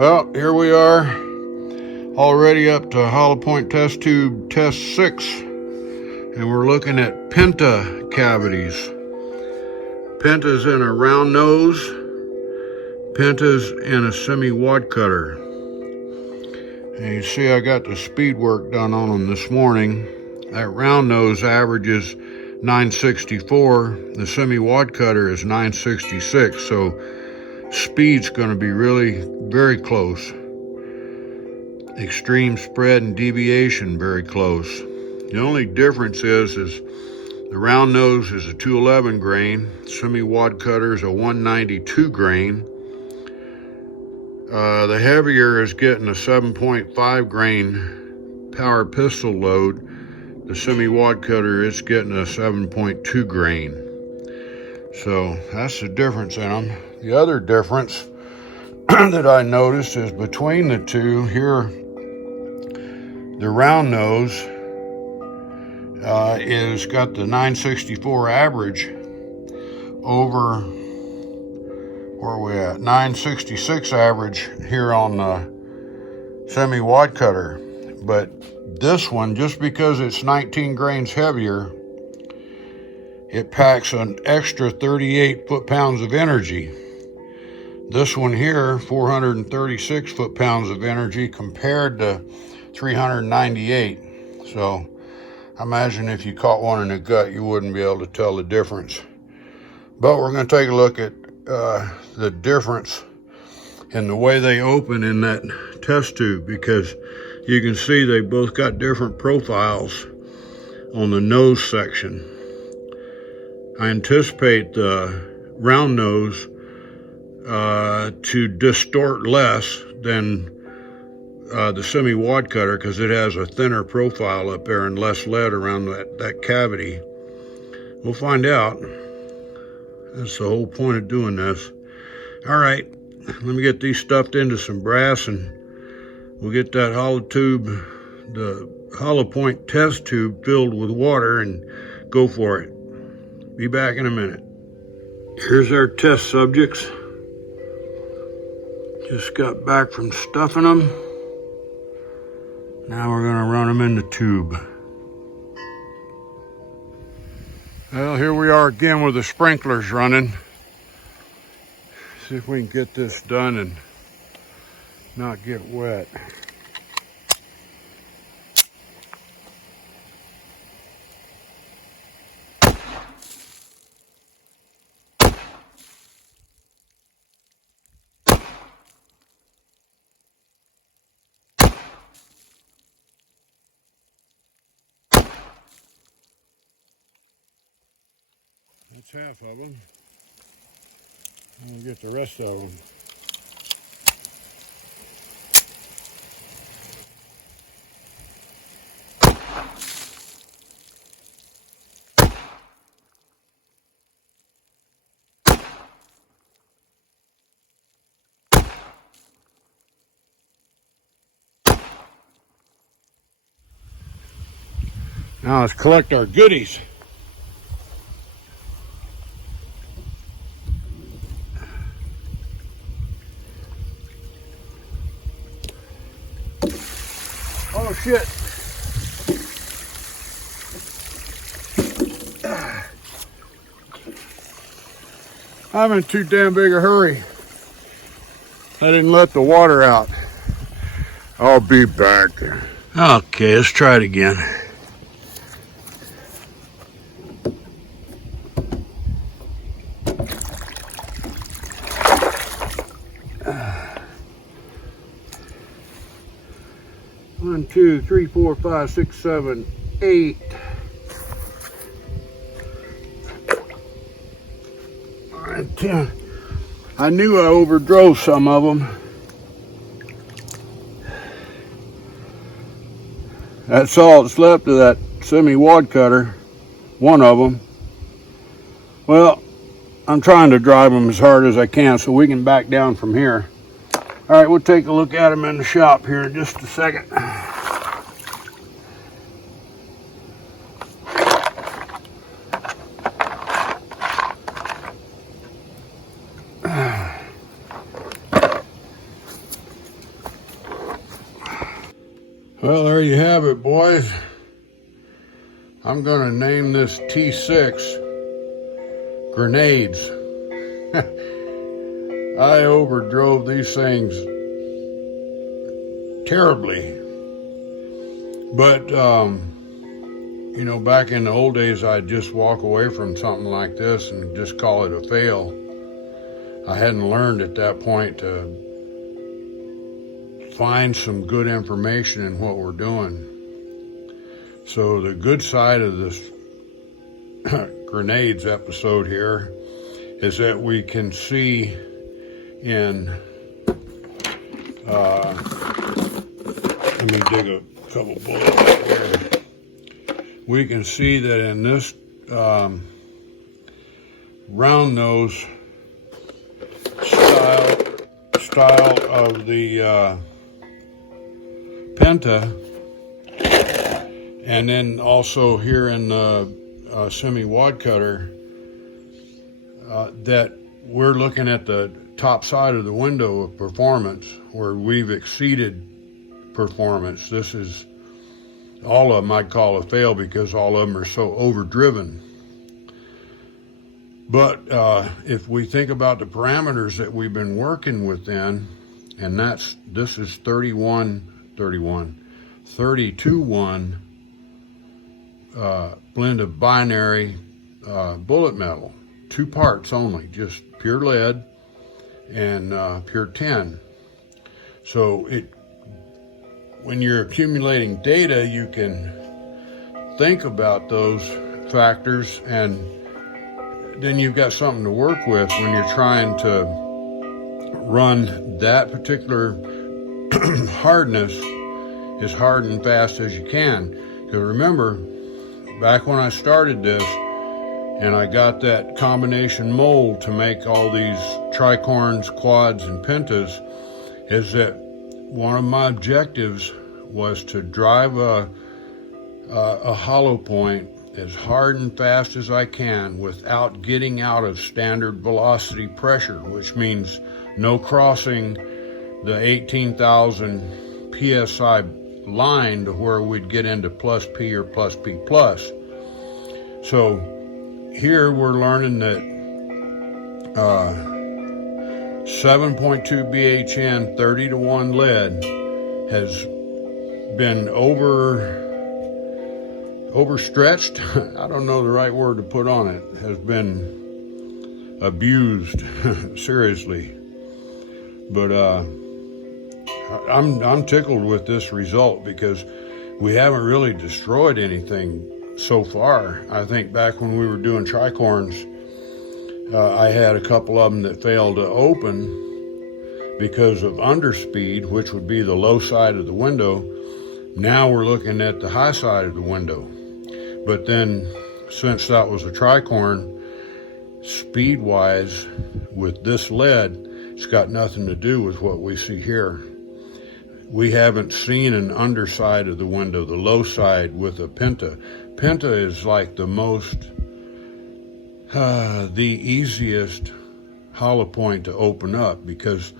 Well, here we are, already up to hollow point test tube test 6, and we're looking at Penta cavities. Penta's in a round nose, Penta's in a semi-wad cutter. And you see I got the speed work done on them this morning. That round nose averages 964, the semi-wad cutter is 966, so speed's going to be really very close. Extreme spread and deviation very close. The only difference is the round nose is a 211 grain, semi-wad cutter is a 192 grain. The heavier is getting a 7.5 grain power pistol load. The semi-wad cutter is getting a 7.2 grain. So that's the difference in them. The other difference that I noticed is between the two here, the round nose is got the 964 average over, where are we at? 966 average here on the semi-wad cutter. But this one, just because it's 19 grains heavier, it packs an extra 38 foot-pounds of energy. This one here, 436 foot-pounds of energy compared to 398. So I imagine if you caught one in the gut, you wouldn't be able to tell the difference. But we're going to take a look at the difference in the way they open in that test tube, because you can see they both got different profiles on the nose section. I anticipate the round nose to distort less than the semi-wad cutter, because it has a thinner profile up there and less lead around that cavity. We'll find out. That's the whole point of doing this. All right, let me get these stuffed into some brass, and we'll get that the hollow point test tube filled with water and go for it. Be back in a minute. Here's our test subjects. Just got back from stuffing them. Now we're gonna run them in the tube. Well, here we are again with the sprinklers running. See if we can get this done and not get wet. That's half of them. And we'll get the rest of them. Now let's collect our goodies. Oh shit. I'm in too damn big a hurry. I didn't let the water out. I'll be back. Okay, let's try it again. One, two, three, four, 5, 6, 7, 8. 9, 10. I knew I overdrove some of them. That's all that's left of that semi-wad cutter. One of them. Well, I'm trying to drive them as hard as I can so we can back down from here. All right, we'll take a look at them in the shop here in just a second. Well, there you have it, boys. I'm gonna name this T6 grenades. I overdrove these things terribly. But, you know, back in the old days, I'd just walk away from something like this and just call it a fail. I hadn't learned at that point to find some good information in what we're doing. So the good side of this grenades episode here is that we can see in, let me dig a couple bullets out here. We can see that in this round nose style of the Penta, and then also here in the semi-wad cutter, that we're looking at the top side of the window of performance where we've exceeded performance. This is, all of them I'd call a fail because all of them are so overdriven. But if we think about the parameters that we've been working within, and this is 32-1 blend of binary bullet metal, 2 parts only, just pure lead and pure tin. So when you're accumulating data, you can think about those factors, and then you've got something to work with when you're trying to run that particular hardness as hard and fast as you can. Because remember, back when I started this and I got that combination mold to make all these tricorns, quads, and pentas, is that one of my objectives was to drive a hollow point as hard and fast as I can without getting out of standard velocity pressure, which means no crossing the 18,000 PSI line to where we'd get into plus P or plus P plus. So here we're learning that 7.2 BHN 30-1 lead has been overstretched. I don't know the right word to put on it. Has been abused seriously. But I'm tickled with this result because we haven't really destroyed anything so far. I think back when we were doing tricorns, I had a couple of them that failed to open because of underspeed, which would be the low side of the window. Now we're looking at the high side of the window. But then, since that was a tricorn, speed-wise, with this lead, it's got nothing to do with what we see here. We haven't seen an underside of the window, the low side with a Penta. Penta is like the easiest hollow point to open up because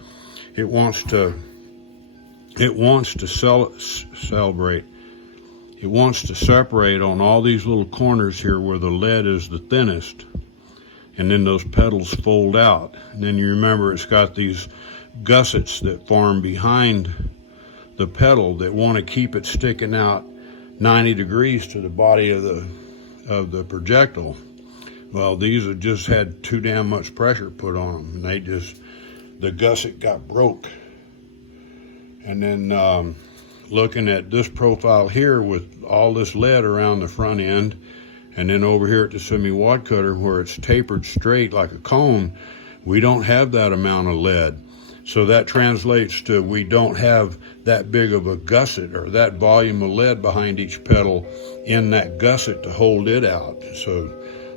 it wants to celebrate. It wants to separate on all these little corners here where the lead is the thinnest. And then those petals fold out. And then you remember it's got these gussets that form behind the petal that want to keep it sticking out 90 degrees to the body of the projectile. Well, these have just had too damn much pressure put on them, and the gusset got broke. And then looking at this profile here with all this lead around the front end, and then over here at the semi-wad cutter where it's tapered straight like a cone, we don't have that amount of lead. So that translates to we don't have that big of a gusset or that volume of lead behind each petal in that gusset to hold it out. So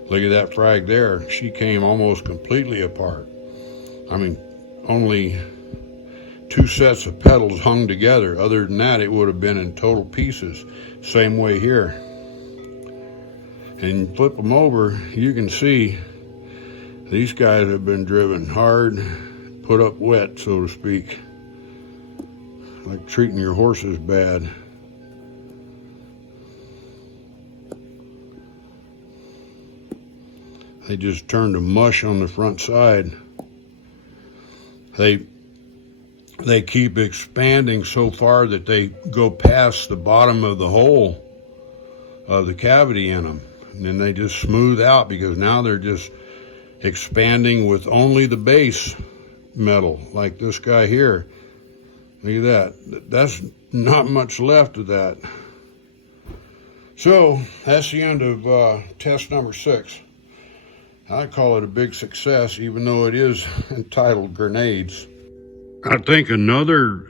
look at that frag there. She came almost completely apart. I mean, only 2 sets of petals hung together. Other than that, it would have been in total pieces. Same way here. And flip them over, you can see these guys have been driven hard, put up wet, so to speak, like treating your horses bad. They just turn to mush on the front side. They keep expanding so far that they go past the bottom of the hole of the cavity in them. And then they just smooth out because now they're just expanding with only the base metal, like this guy here. Look at that. That's not much left of that. So that's the end of test number 6. I call it a big success, even though it is entitled grenades. I think another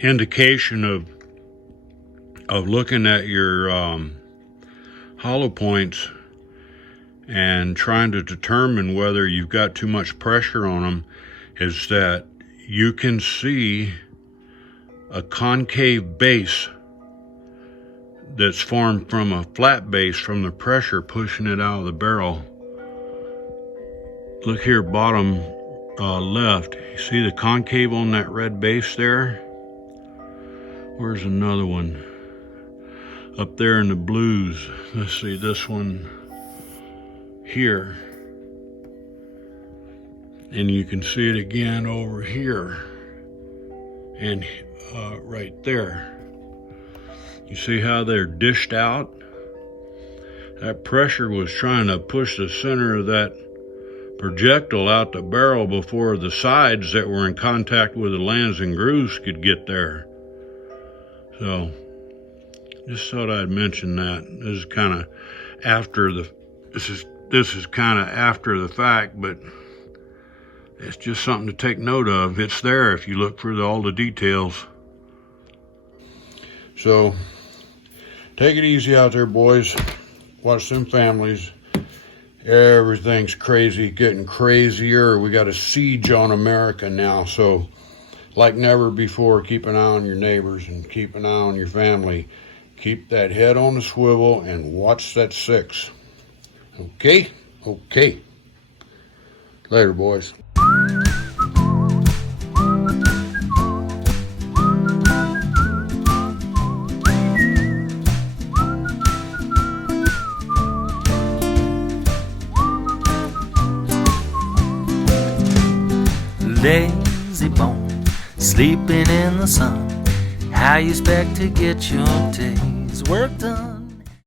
indication of looking at your hollow points and trying to determine whether you've got too much pressure on them is that you can see a concave base that's formed from a flat base from the pressure pushing it out of the barrel. Look here, bottom left. You see the concave on that red base there? Where's another one? Up there in the blues. Let's see, this one here. And you can see it again over here and right there. You see how they're dished out? That pressure was trying to push the center of that projectile out the barrel before the sides that were in contact with the lands and grooves could get there. So, just thought I'd mention that. This is kind of after the, this is kind of after the fact, but it's just something to take note of. It's there if you look for all the details. So, take it easy out there, boys. Watch them families. Everything's crazy, getting crazier. We got a siege on America now. So, like never before, keep an eye on your neighbors and keep an eye on your family. Keep that head on the swivel and watch that 6. Okay? Okay. Later, boys. Lazy bone, sleeping in the sun. How you expect to get your day's work done?